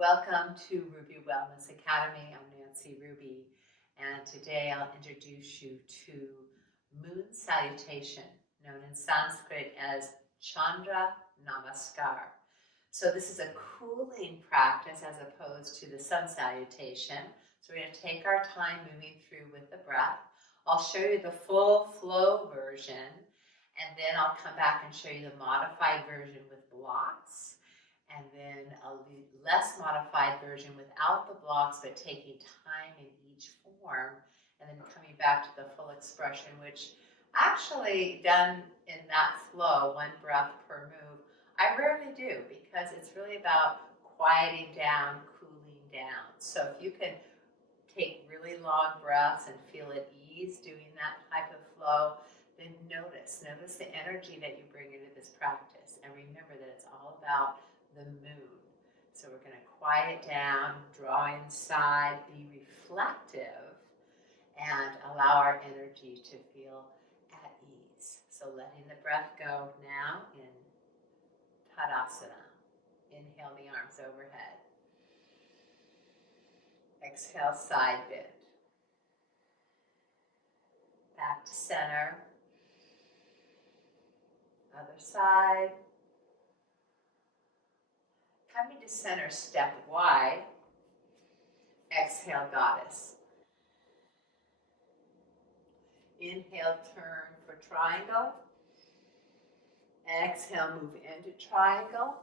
Welcome to Ruby Wellness Academy. I'm Nancy Ruby, and today I'll introduce you to Moon Salutation, known in Sanskrit as Chandra Namaskar. So this is a cooling practice as opposed to the Sun Salutation. So we're going to take our time moving through with the breath. I'll show you the full flow version, and then I'll come back and show you the modified version with blocks. And then a less modified version without the blocks, but taking time in each form, and then coming back to the full expression, which actually done in that flow, one breath per move, I rarely do because it's really about quieting down, cooling down. So if you can take really long breaths and feel at ease doing that type of flow, then notice the energy that you bring into this practice, and remember that it's all about the moon. So we're going to quiet down, draw inside, be reflective, and allow our energy to feel at ease. So letting the breath go now in Tadasana. Inhale the arms overhead. Exhale, side bend. Back to center. Other side. Coming to center, step wide. Exhale, goddess. Inhale, turn for triangle. Exhale, move into triangle.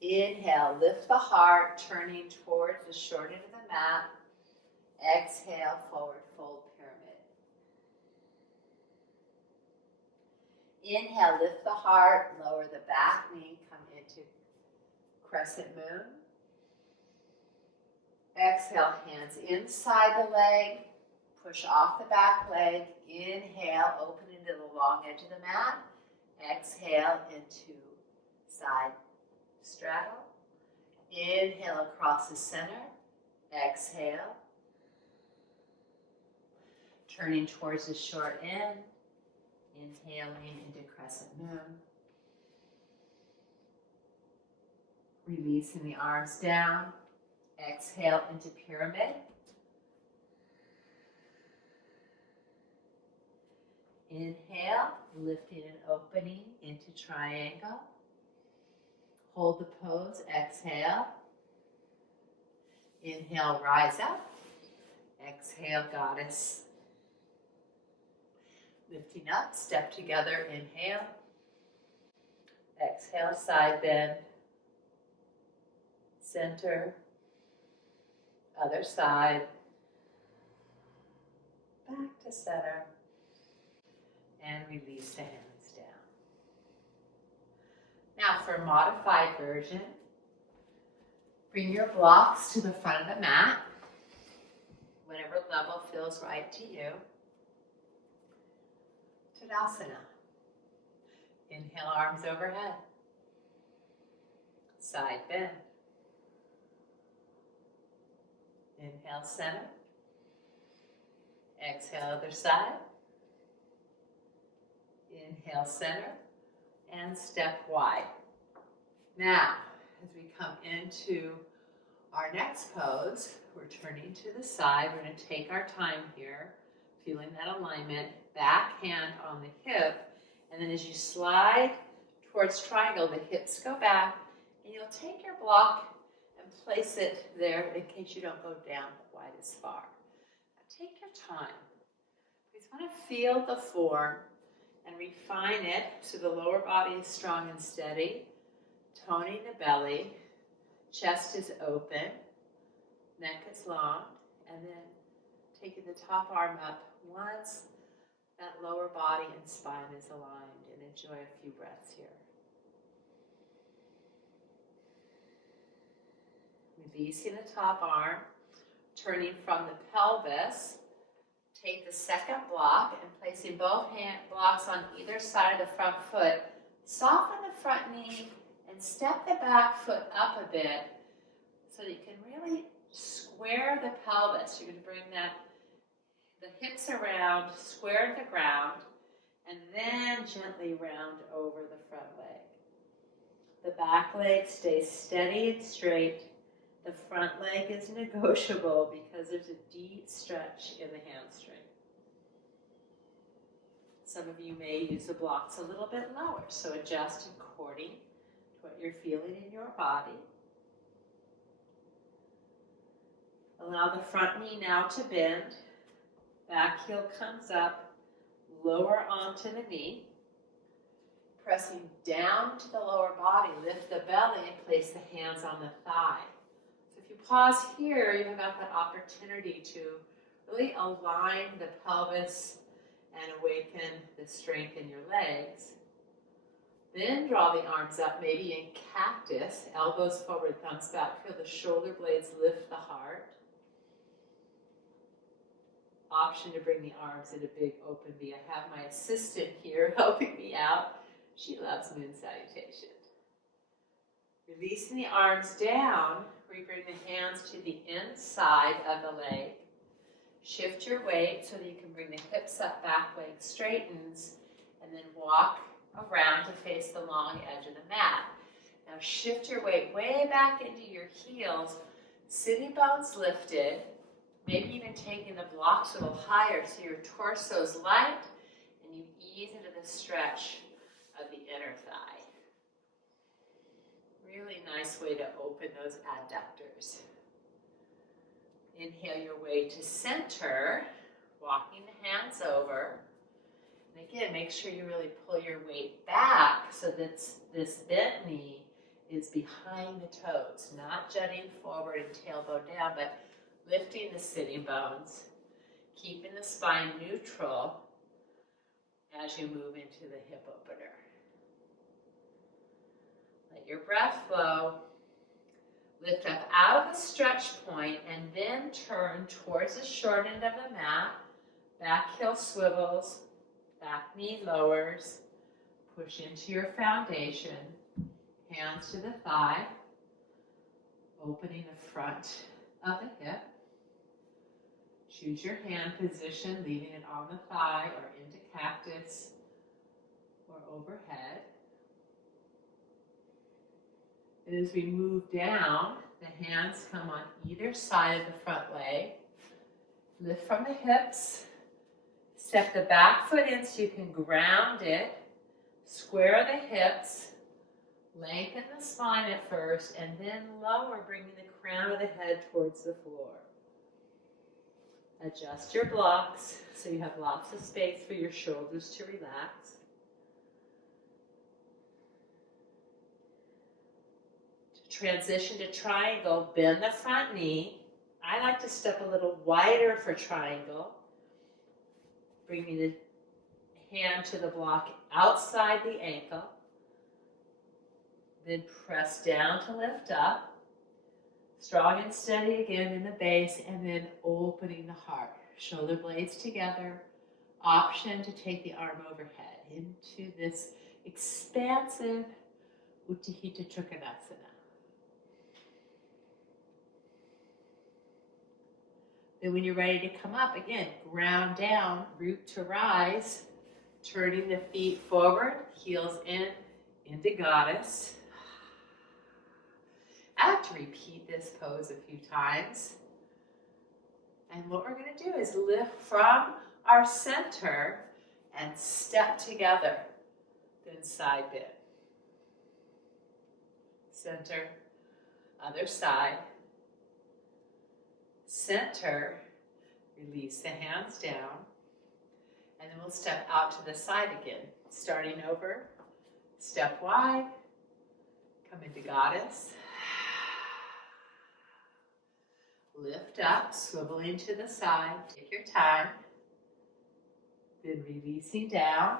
Inhale, lift the heart, turning towards the short end of the mat. Exhale, forward fold pyramid. Inhale, lift the heart, lower the back knee, come into crescent moon. Exhale, hands inside the leg, push off the back leg. Inhale, open into the long edge of the mat. Exhale into side straddle. Inhale across the center. Exhale. Turning towards the short end. Inhaling into crescent moon. Releasing the arms down. Exhale into pyramid. Inhale, lifting and opening into triangle. Hold the pose. Exhale. Inhale, rise up. Exhale, goddess. Lifting up, step together, inhale. Exhale, side bend. Center. Other side. Back to center. And release the hands down. Now for modified version, bring your blocks to the front of the mat. Whatever level feels right to you. Tadasana. Inhale, arms overhead. Side bend. Inhale, center. Exhale, other side. Inhale, center. And step wide. Now, as we come into our next pose, we're turning to the side. We're going to take our time here, feeling that alignment. Back hand on the hip, and then as you slide towards triangle, the hips go back, and you'll take your block and place it there in case you don't go down quite as far. Now take your time. We just want to feel the form and refine it so the lower body is strong and steady, toning the belly, chest is open, neck is long, and then taking the top arm up once. That lower body and spine is aligned, and enjoy a few breaths here. Releasing the top arm, turning from the pelvis. Take the second block and placing both hand blocks on either side of the front foot. Soften the front knee and step the back foot up a bit so that you can really square the pelvis. You're going to bring the hips around, square the ground, and then gently round over the front leg. The back leg stays steady and straight. The front leg is negotiable because there's a deep stretch in the hamstring. Some of you may use the blocks a little bit lower, so adjust according to what you're feeling in your body. Allow the front knee now to bend. Back heel comes up, lower onto the knee. Pressing down to the lower body, lift the belly and place the hands on the thigh. So if you pause here, you've got that opportunity to really align the pelvis and awaken the strength in your legs. Then draw the arms up, maybe in cactus, elbows forward, thumbs back. Feel the shoulder blades lift the heart. Option to bring the arms in a big open V. I have my assistant here helping me out. She loves Moon Salutation. Releasing the arms down, we bring the hands to the inside of the leg. Shift your weight so that you can bring the hips up, back leg straightens, and then walk around to face the long edge of the mat. Now shift your weight way back into your heels, sitting bones lifted, maybe even taking the blocks a little higher so your torso's light, and you ease into the stretch of the inner thigh. Really nice way to open those adductors. Inhale your way to center, walking the hands over. And again, make sure you really pull your weight back so that this bent knee is behind the toes, not jutting forward and tailbone down, but lifting the sitting bones, keeping the spine neutral as you move into the hip opener. Let your breath flow. Lift up out of the stretch point and then turn towards the short end of the mat. Back heel swivels, back knee lowers. Push into your foundation. Hands to the thigh. Opening the front of the hip. Choose your hand position, leaving it on the thigh or into cactus or overhead. And as we move down, the hands come on either side of the front leg. Lift from the hips. Step the back foot in so you can ground it. Square the hips. Lengthen the spine at first, and then lower, bringing the crown of the head towards the floor. Adjust your blocks so you have lots of space for your shoulders to relax. To transition to triangle, bend the front knee. I like to step a little wider for triangle. Bringing the hand to the block outside the ankle. Then press down to lift up. Strong and steady again in the base, and then opening the heart. Shoulder blades together. Option to take the arm overhead into this expansive Utthita Trikonasana. Then when you're ready to come up, again, ground down, root to rise. Turning the feet forward, heels in, into goddess. I like to repeat this pose a few times. And what we're going to do is lift from our center and step together. Then side bend. Center, other side. Center, release the hands down. And then we'll step out to the side again. Starting over, step wide, come into goddess. Lift up, swiveling to the side. Take your time. Then releasing down,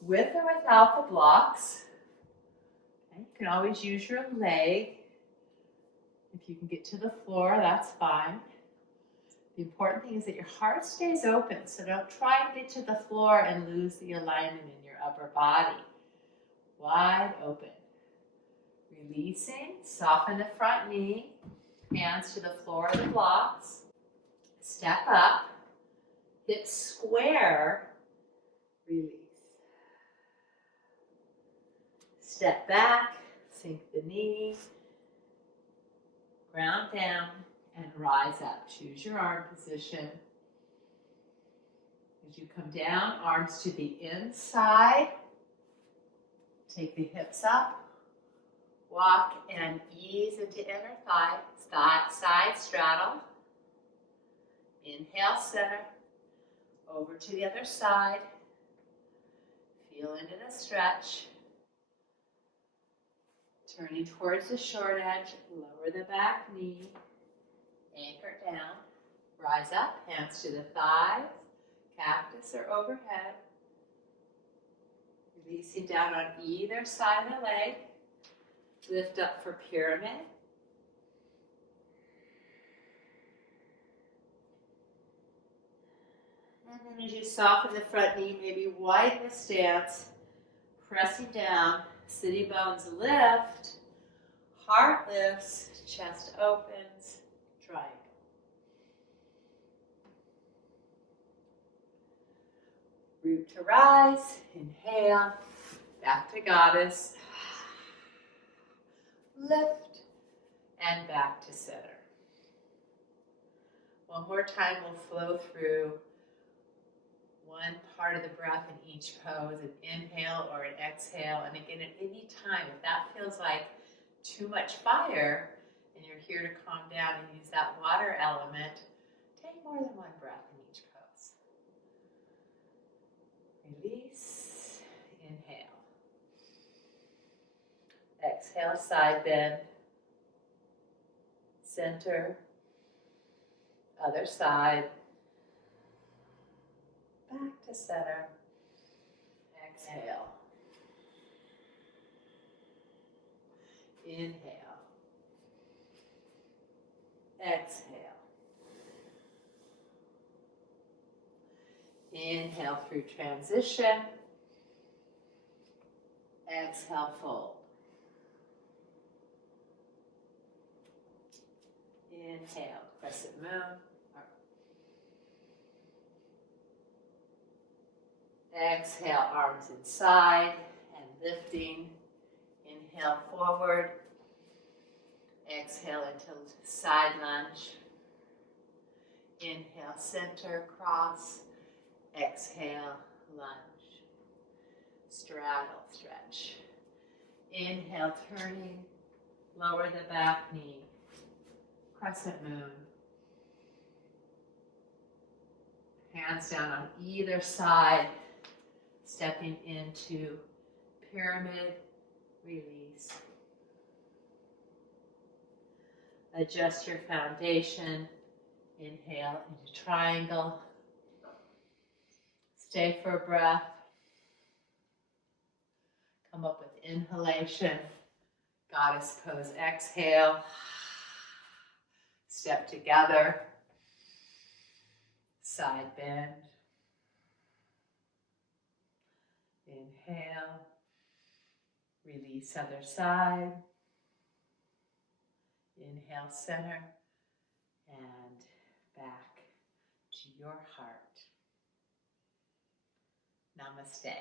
with or without the blocks. Okay, you can always use your leg. If you can get to the floor, that's fine. The important thing is that your heart stays open, so don't try and get to the floor and lose the alignment in your upper body. Wide open. Releasing, soften the front knee. Hands to the floor of the blocks. Step up. Hips square. Release. Step back. Sink the knee, ground down, and rise up. Choose your arm position. As you come down, arms to the inside. Take the hips up. Walk and ease into inner thigh. Side straddle. Inhale, center. Over to the other side. Feel into the stretch. Turning towards the short edge. Lower the back knee. Anchor down. Rise up. Hands to the thighs. Cactus or overhead. Releasing down on either side of the leg. Lift up for pyramid. And then as you soften the front knee, maybe widen the stance, pressing down, sitting bones lift, heart lifts, chest opens, triangle. Root to rise, inhale, back to goddess, lift, and back to center. One more time, we'll flow through one part of the breath in each pose, an inhale or an exhale. And again, at any time, if that feels like too much fire and you're here to calm down and use that water element, take more than one breath in each pose. Release, inhale. Exhale, side bend. Center, other side. Back to center. Exhale. Inhale. Exhale. Inhale through transition. Exhale, fold. Inhale, crescent moon. Exhale, arms inside and lifting. Inhale, forward. Exhale into side lunge. Inhale, center, cross. Exhale, lunge. Straddle, stretch. Inhale, turning. Lower the back knee. Crescent moon. Hands down on either side. Stepping into pyramid, release. Adjust your foundation. Inhale into triangle. Stay for a breath. Come up with inhalation. Goddess pose, exhale. Step together. Side bend. Inhale, release other side. Inhale, center, and back to your heart. Namaste.